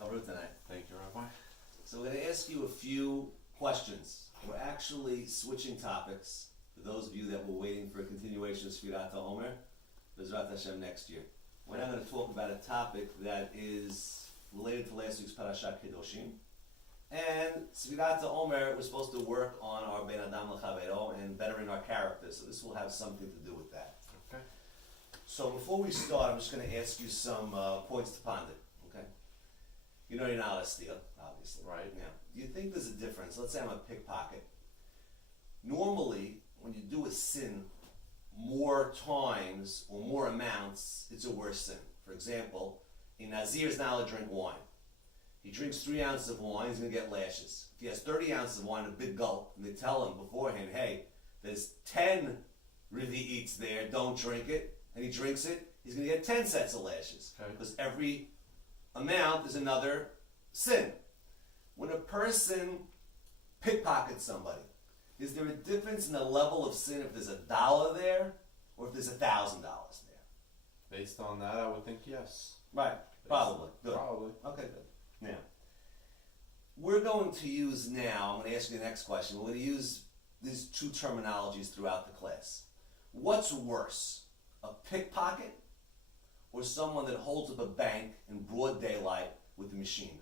Chavruh tonight. Thank you, Rabbi. So we're going to ask you a few questions. We're actually switching topics for those of you that were waiting for a continuation of Sfirat HaOmer, Bezrat Hashem next year. We're now going to talk about a topic that is related to last week's Parashat Kedoshim. And Sfirat HaOmer, we're supposed to work on our Ben Adam L'Chavero and bettering our character. So this will have something to do with that. Okay. So before we start, I'm just going to ask you some points to ponder. Okay. You know you're not allowed to steal, obviously. Right. Yeah. Do you think there's a difference? Let's say I'm a pickpocket. Normally, when you do a sin more times or more amounts, it's a worse sin. For example, a Nazir is not allowed to drink wine. He drinks 3 ounces of wine, he's going to get lashes. If he has 30 ounces of wine, a big gulp, and they tell him beforehand, hey, there's 10 Revi'its there, don't drink it, and he drinks it, he's going to get 10 sets of lashes. Okay. Because every amount is another sin. When a person pickpockets somebody, is there a difference in the level of sin if there's $1 there or if there's $1,000 there? Based on that, I would think yes. Right, probably. Good. Probably. Okay, good. Now, we're going to use now, I'm going to ask you the next question, we're going to use these two terminologies throughout the class. What's worse, a pickpocket or someone that holds up a bank in broad daylight with a machine gun?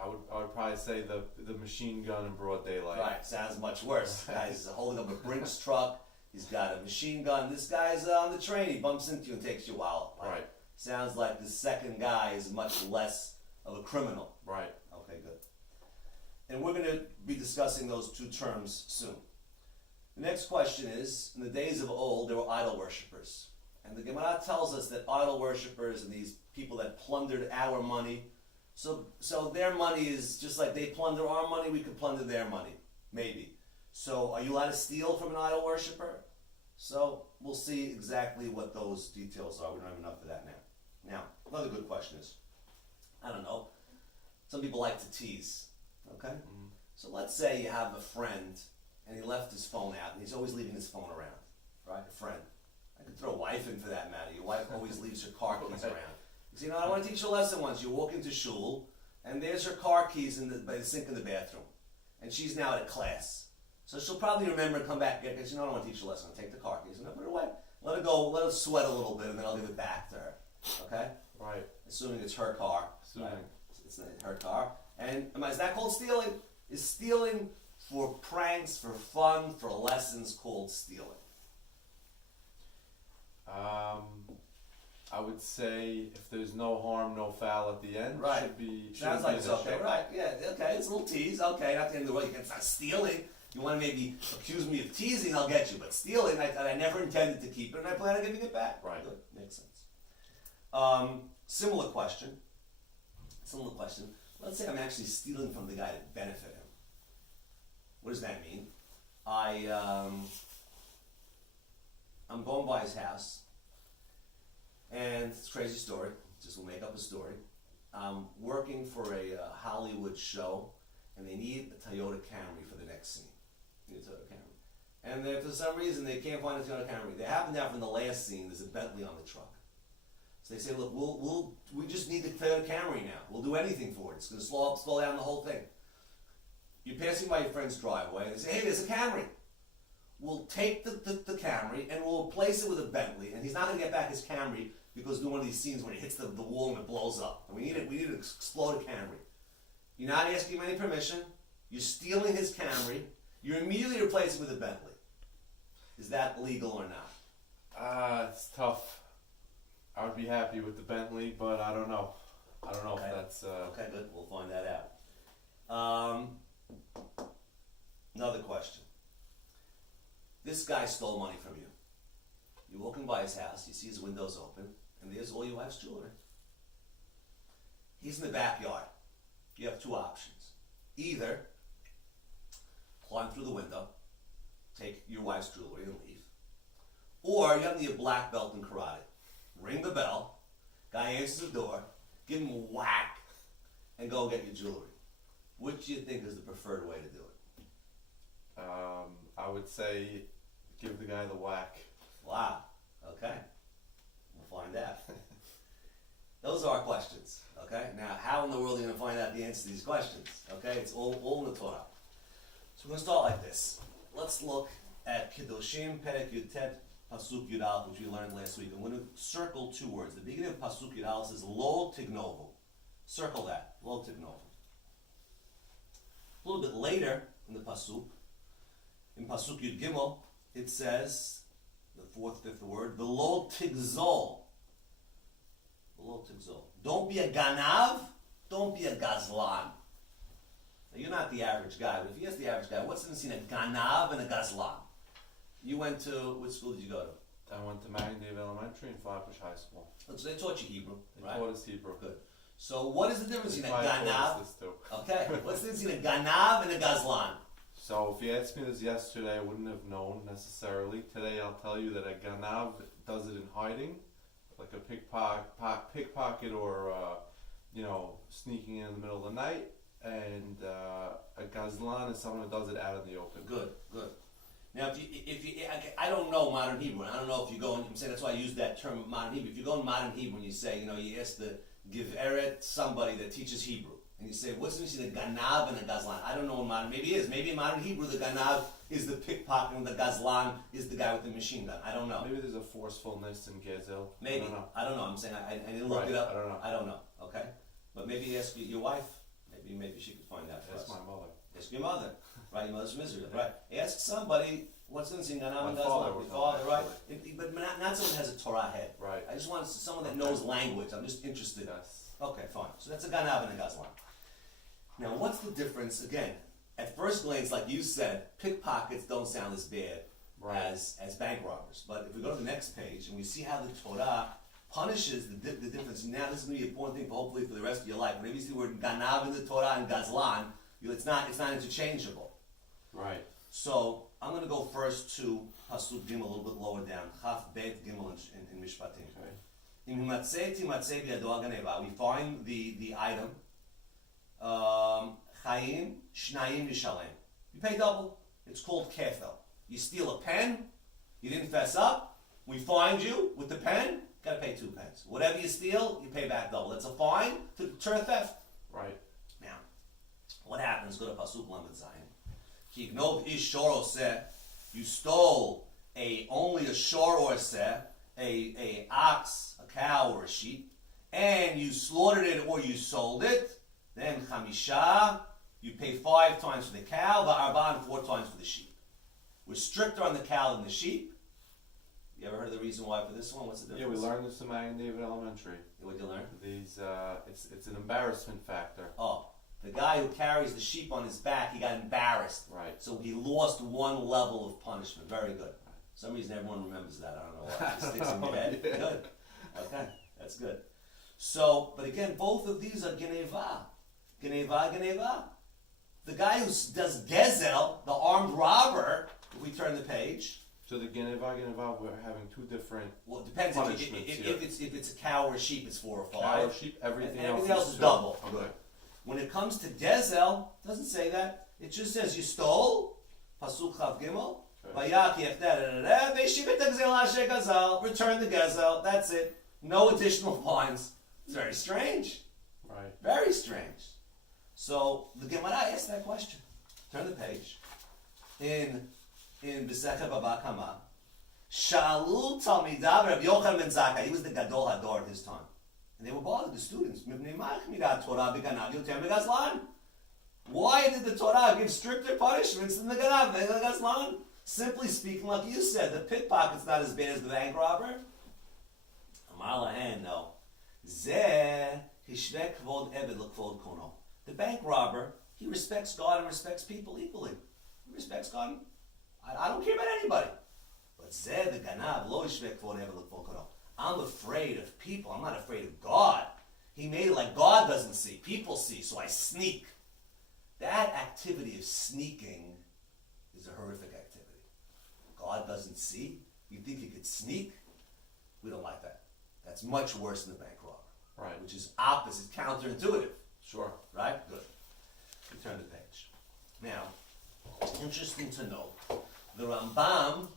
I would probably say the machine gun in broad daylight. Right, sounds much worse. Guy's holding up a Brinks truck, he's got a machine gun, this guy's on the train, he bumps into you and takes your wallet. Right. Sounds like the second guy is much less of a criminal. Right. Okay, good. And we're going to be discussing those two terms soon. The next question is, in the days of old, there were idol worshippers. And the Gemara tells us that idol worshippers and these people that plundered our money, so their money is just like they plunder our money, we could plunder their money, maybe. So are you allowed to steal from an idol worshipper? So we'll see exactly what those details are. We don't have enough for that now. Now, another good question is, I don't know, some people like to tease, okay? Mm-hmm. So let's say you have a friend and he left his phone out and he's always leaving his phone around, right? A friend. I could throw a wife in for that matter. Your wife always leaves her car keys around. You say, you know, I want to teach you a lesson once. You walk into shul and there's her car keys by the sink in the bathroom. And she's now at a class. So she'll probably remember and come back again because, you know, I don't want to teach you a lesson. I'll take the car keys and I'll put it away. Let her go, let her sweat a little bit and then I'll give it back to her. Okay? Right. Assuming it's her car. Assuming. Right? It's her car. And is that called stealing? Is stealing for pranks, for fun, for lessons called stealing? I would say if there's no harm, no foul at the end, right. should be. Sounds like it's okay, right? Yeah, okay, it's a little tease. Okay, not the end of the world. It's not stealing. You want to maybe accuse me of teasing, I'll get you. But stealing, I never intended to keep it, and I plan on giving it back. Right. Good. Makes sense. Similar question. Let's say I'm actually stealing from the guy to benefit him. What does that mean? I'm going by his house, and it's a crazy story. Just we'll make up a story. I'm working for a Hollywood show, and they need a Toyota Camry for the next scene. They need a Toyota Camry. And for some reason, they can't find a Toyota Camry. They happen to have in the last scene, there's a Bentley on the truck. So they say, look, we just need the Toyota Camry now. We'll do anything for it. It's going to slow down the whole thing. You're passing by your friend's driveway, and they say, hey, there's a Camry. We'll take the Camry, and we'll replace it with a Bentley, and he's not going to get back his Camry because doing one of these scenes when it hits the wall and it blows up. And we need to explode a Camry. You're not asking him any permission. You're stealing his Camry. You're immediately replacing it with a Bentley. Is that legal or not? It's tough. I would be happy with the Bentley, but I don't know. I don't know if that's... Okay, good. We'll find that out. Another question. This guy stole money from you. You're walking by his house, you see his windows open, and there's all your wife's jewelry. He's in the backyard. You have two options. Either climb through the window, take your wife's jewelry and leave, or you have the black belt in karate. Ring the bell, guy answers the door, give him a whack, and go get your jewelry. Which do you think is the preferred way to do it? I would say give the guy the whack. Wow. Okay. answer to these questions. Okay, it's all in the Torah. So we're going to start like this. Let's look at Kedoshim Perek Yutet Pasuk Yudal, which we learned last week. I'm going to circle two words. The beginning of Pasuk Yudal says Lo Tignovu. Circle that. Lo Tignovu. A little bit later in the Pasuk, in Pasuk Yud Gimel, it says, the fourth, fifth word, V'lo Tigzol. V'lo Tigzol. Don't be a ganav, don't be a gazlan. Now, you're not the average guy, but if you ask the average guy, what's the difference between a ganav and a gazlan? You went to, which school did you go to? I went to Magdave Elementary and Flatbush High School. So they taught you Hebrew, They right? taught us Hebrew. Good. So what is the difference between a That's why I taught ganav? us this too. Okay, what's the difference between a ganav and a gazlan? So if you asked me this yesterday, I wouldn't have known necessarily. Today I'll tell you that a ganav does it in hiding, like a pickpocket or sneaking in the middle of the night. And a gazlan is someone who does it out in the open. Good, good. Now, if you, I don't know modern Hebrew, and I don't know if you go, and I'm saying that's why I use that term modern Hebrew. If you go in modern Hebrew and you say, you ask the giveret, somebody that teaches Hebrew, and you say, what's the difference between a ganav and a gazlan? I don't know in modern, maybe it is. Maybe in modern Hebrew, the ganav is the pickpocket and the gazlan is the guy with the machine gun. I don't know. Maybe there's a forcefulness in gezel. Maybe. I don't know. I'm saying I didn't look Right, it up. I don't know. Okay? But maybe ask your wife. Maybe she could find out for That's us. my mother. Ask your mother. Right? Your mother's from Israel. Right? Ask somebody what's the difference between ganav and My father gazlan. would Your know, father, right? actually. But not someone that has a Torah head. Right. I just want someone that Okay. knows language. I'm just interested. Yes. Okay, fine. So that's a ganav and a gazlan. Now, what's the difference? Again, at first glance, like you said, pickpockets don't sound as bad Right. as bank robbers. But if we go to the next page and we see how the Torah punishes the difference, now this is going to be an important thing, hopefully, for the rest of your life. Whenever you see the word ganav in the Torah and gazlan, it's not interchangeable. Right. So I'm going to go first to Pasuk Gimel, a little bit lower down, Chaf Bet Gimel in Mishpatim. Okay. We find the item, Chaim Shnayim Yishalem. You pay double. It's called kefel. You steal a pen, you didn't fess up, we find you with the pen, gotta pay 2 pence. Whatever you steal, you pay back double. That's a fine to deter theft. Right. Now, what happens? Go to Pasuk Lamed Zayin. Ki gnov ish shor oseh. You stole only a shor oseh, a ox, a cow, or a sheep, and you slaughtered it or you sold it. Then chamisha, you pay 5 times for the cow, va'arba, and 4 times for the sheep. We're stricter on the cow than the sheep. You ever heard of the reason why for this one? What's the Yeah, we difference? learned this in Magdave Elementary. What'd you learn? These, it's an embarrassment factor. Oh, the guy who carries the sheep on his back, he got embarrassed. Right. So he lost 1 level of punishment. Very good. For some reason everyone remembers that. I don't know why. It sticks in your head. Yeah. Good. Okay, that's good. So, but again, both of these are geneva. Geneva. The guy who does gezel, the armed robber, if we turn the page, So the Geneva, we're having 2 different well, it depends punishments here. if it's a cow or a sheep, it's 4 or 5. cow or sheep, everything, And else, else is two. double. Okay. Good. When it comes to gezel, it doesn't say that. It just says you stole, pasuk chav gimel, return the gezel. That's it. No additional fines. It's very strange. Right. Very strange. So the Gemara asked that question. Turn the page. In B'Secha Baba Kama, Shalu Talmidav Rabbi Yochanan ben Zakkai. He was the Gadol Hador at his time, and they were bothered. The students. Why did the Torah give stricter punishments than the Ganav, the Gazlan? Simply speaking, like you said, the pickpocket's not as bad as the bank robber. Amar lahen, no. Zeh hishveh kvod eved l'kvod kono. The bank robber, he respects God and respects people equally. He respects God. I don't care about anybody. But zeh the ganav lo hishveh kvod eved l'kvod kono. I'm afraid of people. I'm not afraid of God. He made it like God doesn't see. People see, so I sneak. That activity of sneaking is a horrific activity. God doesn't see. You think you could sneak? We don't like that. That's much worse than the bank robber. Right. Which is opposite, counterintuitive. Sure. Right? Good. We turn the page. Now, interesting to note, the Rambam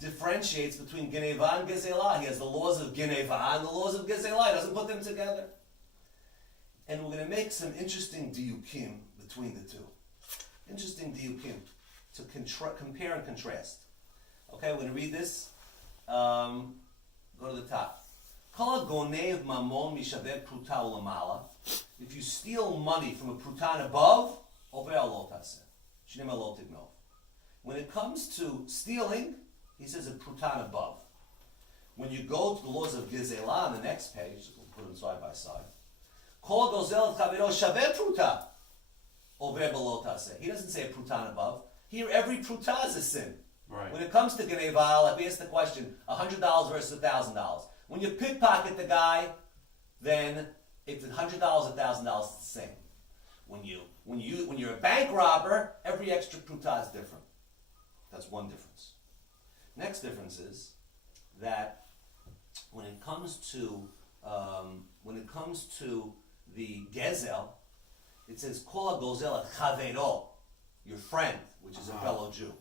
differentiates between Geneva and Gezelah. He has the laws of Geneva and the laws of Gezelah. He doesn't put them together. And we're going to make some interesting diukim between the two. Interesting diukim to compare and contrast. Okay, we're going to read this. Go to the top. Kol gonev mamon mishaveh pruta ulamala. If you steal money from a prutan above, over lo taseh. Shnei lo tignov. When it comes to stealing, he says a prutan above. When you go to the laws of Gizela on the next page, we'll put them side by side. Kol gozel chaviro shaveh pruta. Over lo taseh. He doesn't say a prutan above. Here, every pruta is a sin. Right. When it comes to Geneva, like we asked the question, $100 versus $1,000. When you pickpocket the guy, then it's $100, $1,000 is the same. When you're a bank robber, every extra pruta is different. That's one difference. Next difference is that when it comes to the gezel, it says kol gozel et chavero, your friend, which is a fellow Jew.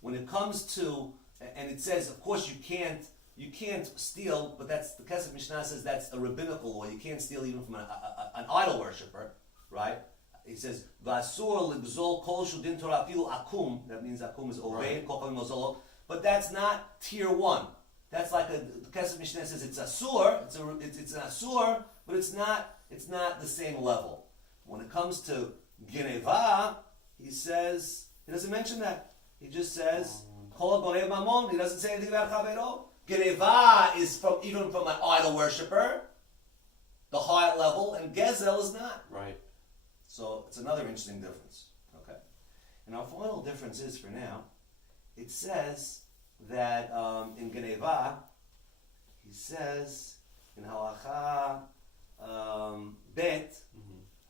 When it comes to, and it says, of course, you can't steal, but that's the Kesef Mishnah says that's a rabbinical law. You can't steal even from an idol worshiper, right? It says vasur ligzol kol shudin torah afilu akum. That means akum is oved kol kol mozolot. But that's not tier 1. That's like the Kesef Mishnah says it's asur. It's an asur, but it's not the same level. When it comes to Geneva, he says he doesn't mention that. He just says kol gonev mamon. He doesn't say anything about chavero. Geneva is even from an idol worshiper, the high level, and Gezel is not. Right. So it's another interesting difference. Okay. And our final difference is, for now, it says that in Geneva, he says in halacha bet,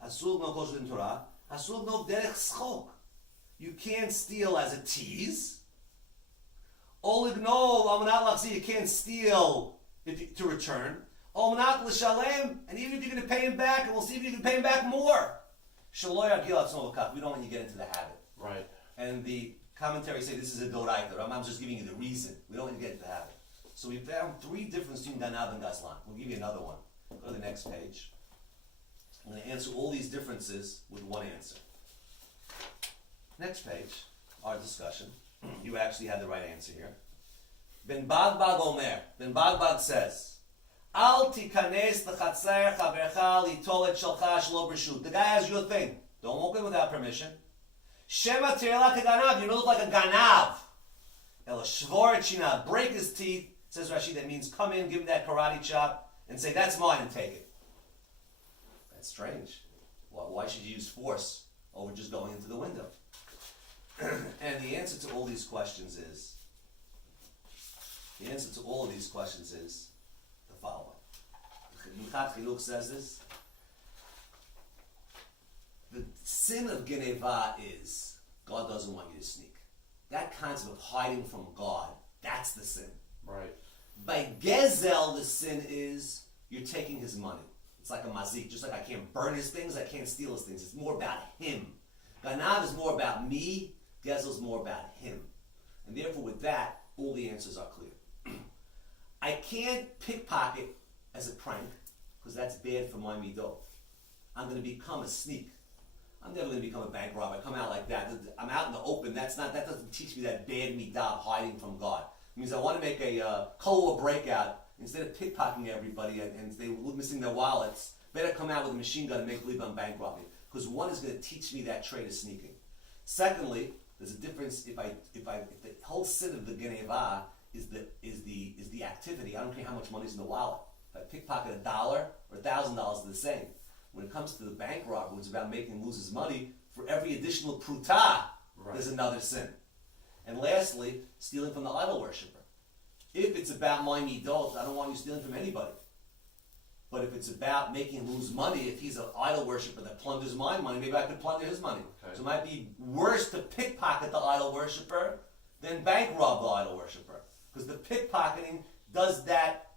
asur no kol shudin Torah, asur no derech schok. You can't steal as a tease. Olignov, you can't steal to return. Omanat l'shalem, and even if you're going to pay him back, and we'll see if you can pay him back more. Shaloy agilat snovakaf. We don't want you to get into the habit. Right. And the commentaries say this is a doraita. I'm just giving you the reason. We don't want you to get into the habit. So we found 3 differences between ganav and gazlan. We'll give you another one. Go to the next page. I'm going to answer all these differences with one answer. Next page, our discussion. You actually had the right answer here. Ben Bagbag Omer. Ben Bagbag says, Al tikanes l'chatzer chavercha litolet shalcha shelo b'reshut. The guy has your thing. Don't walk in without permission. Shema tirela keganav. You don't look like a ganav. El shvor china. Break his teeth. Says Rashi, that means come in, give him that karate chop, and say, that's mine, and take it. That's strange. Why should you use force over just going into the window? And the answer to all these questions is, the following. Michat Chiluk says this. The sin of Geneva is, God doesn't want you to sneak. That concept of hiding from God, that's the sin. Right. By Gezel, the sin is, you're taking his money. It's like a mazik. Just like I can't burn his things, I can't steal his things. It's more about him. Ganav is more about me. Gezel is more about him. And therefore, with that, all the answers are clear. I can't pickpocket as a prank, because that's bad for my midot. I'm going to become a sneak. I'm never going to become a bank robber. I come out like that. I'm out in the open. That doesn't teach me that bad midah, hiding from God. It means I want to make a kola breakout. Instead of pickpocketing everybody and they were missing their wallets, better come out with a machine gun and make believe I'm bank robbing. Because one is going to teach me that trade of sneaking. Secondly, there's a difference if the whole sin of the Geneva is the activity. I don't care how much money's in the wallet. If I pickpocket $1 or $1,000, they're the same. When it comes to the bank robber, it's about making him lose his money. For every additional pruta, there's another sin. And lastly, stealing from the idol worshiper. If it's about my midot, I don't want you stealing from anybody. But if it's about making him lose money, if he's an idol worshiper that plunders my money, maybe I could plunder his money. Okay. So it might be worse to pickpocket the idol worshiper than bank rob the idol worshiper. Because the pickpocketing does that,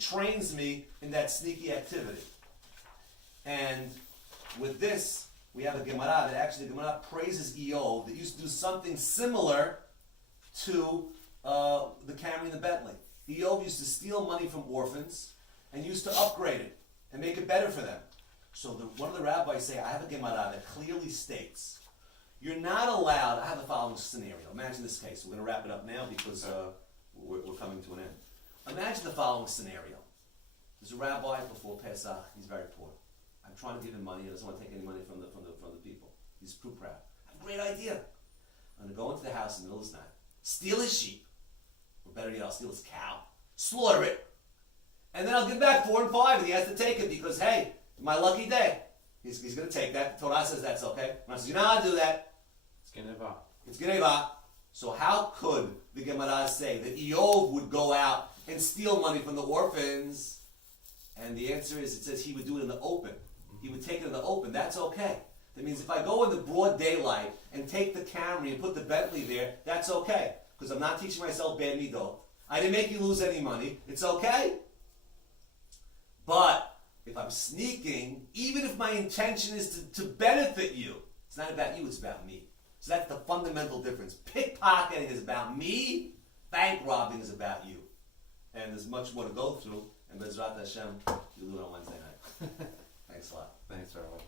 trains me in that sneaky activity. And with this, we have a Gemara that actually, the Gemara praises Eov that used to do something similar to the Camry and the Bentley. Eov used to steal money from orphans and used to upgrade it and make it better for them. So one of the rabbis say, I have a Gemara that clearly states, you're not allowed, I have the following scenario. Imagine this case. We're going to wrap it up now because we're coming to an end. Imagine the following scenario. There's a rabbi before Pesach. He's very poor. I'm trying to give him money. He doesn't want to take any money from the people. He's too proud. I have a great idea. I'm going to go into the house in the middle of the night, steal his sheep, or better yet, I'll steal his cow, slaughter it, and then I'll give back 4 and 5, and he has to take it because, hey, my lucky day. He's going to take that. The Torah says that's okay. And I says, you're not going to do that. It's Geneva. It's Geneva. So how could the Gemara say that Eov would go out and steal money from the orphans? And the answer is, it says he would do it in the open. He would take it in the open. That's okay. That means if I go in the broad daylight and take the Camry and put the Bentley there, that's okay. Because I'm not teaching myself bad midot. I didn't make you lose any money. It's okay. But if I'm sneaking, even if my intention is to benefit you, it's not about you, it's about me. So that's the fundamental difference. Pickpocketing is about me. Bank robbing is about you. And there's much more to go through. And Bezrat Hashem, you'll do it on Wednesday night. Thanks a lot. Thanks, Rabbi.